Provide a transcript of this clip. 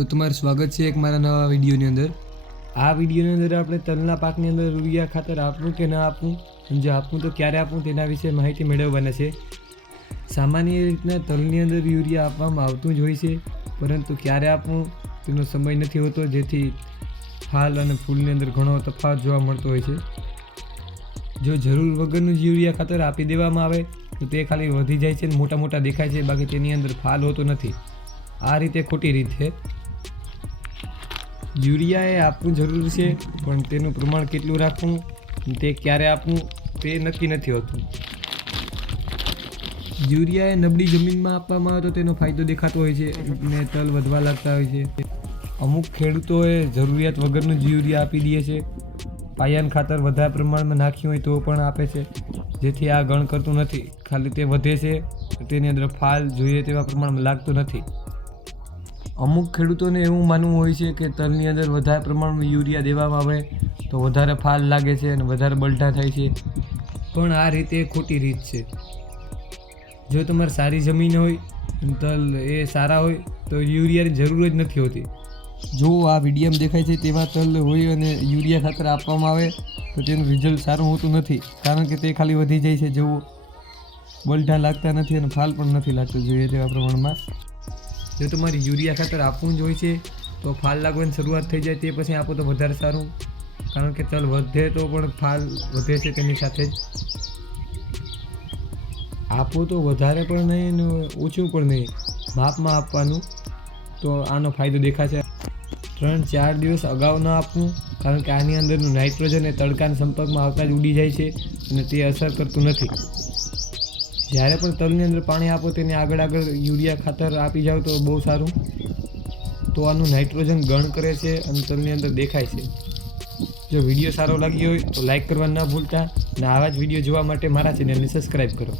તો તમારું સ્વાગત છે એક મારા નવા વિડીયોની અંદર. આ વિડીયોની અંદર આપણે તલના પાકની અંદર યુરિયા ખાતર આપવું કે ના આપવું, અને જો આપવું તો ક્યારે આપવું તેના વિશે માહિતી મેળવવાના છે. સામાન્ય રીતના તલની અંદર યુરિયા આપવામાં આવતું જ હોય છે, પરંતુ ક્યારે આપવું તેનો સમય નથી હોતો, જેથી ફાલ અને ફૂલની અંદર ઘણો તફાવત જોવા મળતો હોય છે. જો જરૂર વગરનું જ યુરિયા ખાતર આપી દેવામાં આવે, તો તે ખાલી વધી જાય છે અને મોટા મોટા દેખાય છે, બાકી તેની અંદર ફાલ હોતો નથી. આ રીતે ખોટી રીત છે. યુરિયા એ આપવું જરૂર છે, પણ તેનું પ્રમાણ કેટલું રાખવું, તે ક્યારે આપવું, તે નક્કી નથી હોતું. યુરિયા એ નબળી જમીનમાં આપવામાં આવે તો તેનો ફાયદો દેખાતો હોય છે, ને તલ વધવા લાગતા હોય છે. અમુક ખેડૂતોએ જરૂરિયાત વગરનું જ યુરિયા આપી દે છે. પાયાન ખાતર વધારે પ્રમાણમાં નાખ્યું હોય તો પણ આપે છે. જેથી આ ગણ કરતું નથી. ખાલી તે વધે છે, તેની અંદર ફાલ જોઈએ તેવા પ્રમાણમાં લાગતું નથી. અમુક ખેડૂતોને એવું માનવું હોય છે કે તલની અંદર વધારે પ્રમાણમાં યુરિયા દેવામાં આવે તો વધારે ફાલ લાગે છે અને વધારે બલટા થાય છે. પણ આ રીતે ખોટી રીત છે. જો તમારે સારી જમીન હોય તલ એ સારા હોય, તો યુરિયાની જરૂર જ નથી હોતી. જો આ વિડીયામાં દેખાય છે તેવા તલ હોય અને યુરિયા ખાતર આપવામાં આવે, તો તેનું રિઝલ્ટ સારું હોતું નથી. કારણ કે તે ખાલી વધી જાય છે. જેવું બલઢા લાગતા નથી અને ફાલ પણ નથી લાગતું જોઈએ તેવા પ્રમાણમાં. જો તમારે યુરિયા ખાતર આપવું જ હોય છે, તો ફાલ લાગવાની શરૂઆત થઈ જાય, તે પછી આપો તો વધારે સારું. કારણ કે તલ વધે તો પણ ફાલ વધે છે તેની સાથે જ. આપો તો વધારે પણ નહીં અને ઓછું પણ નહીં. માપમાં આપવાનું. તો આનો ફાયદો દેખાશે. ત્રણ, ચાર દિવસ અગાઉ ન આપવું, કારણ કે આની અંદરનું નાઇટ્રોજન એ તડકાના સંપર્કમાં આવતા જ ઉડી જાય છે અને તે અસર કરતું નથી. જ્યારે પણ તલની અંદર પાણી આપો, તેને આગળ આગળ યુરિયા ખાતર આપી જાઓ તો બહુ સારું. તો આનું નાઇટ્રોજન ગણ કરે છે અને તલની અંદર દેખાય છે. જો વીડિયો સારો લાગ્યો હોય તો લાઈક કરવા ન ભૂલતા અને આવા જ વીડિયો જોવા માટે મારા ચેનલને સબસ્ક્રાઈબ કરો.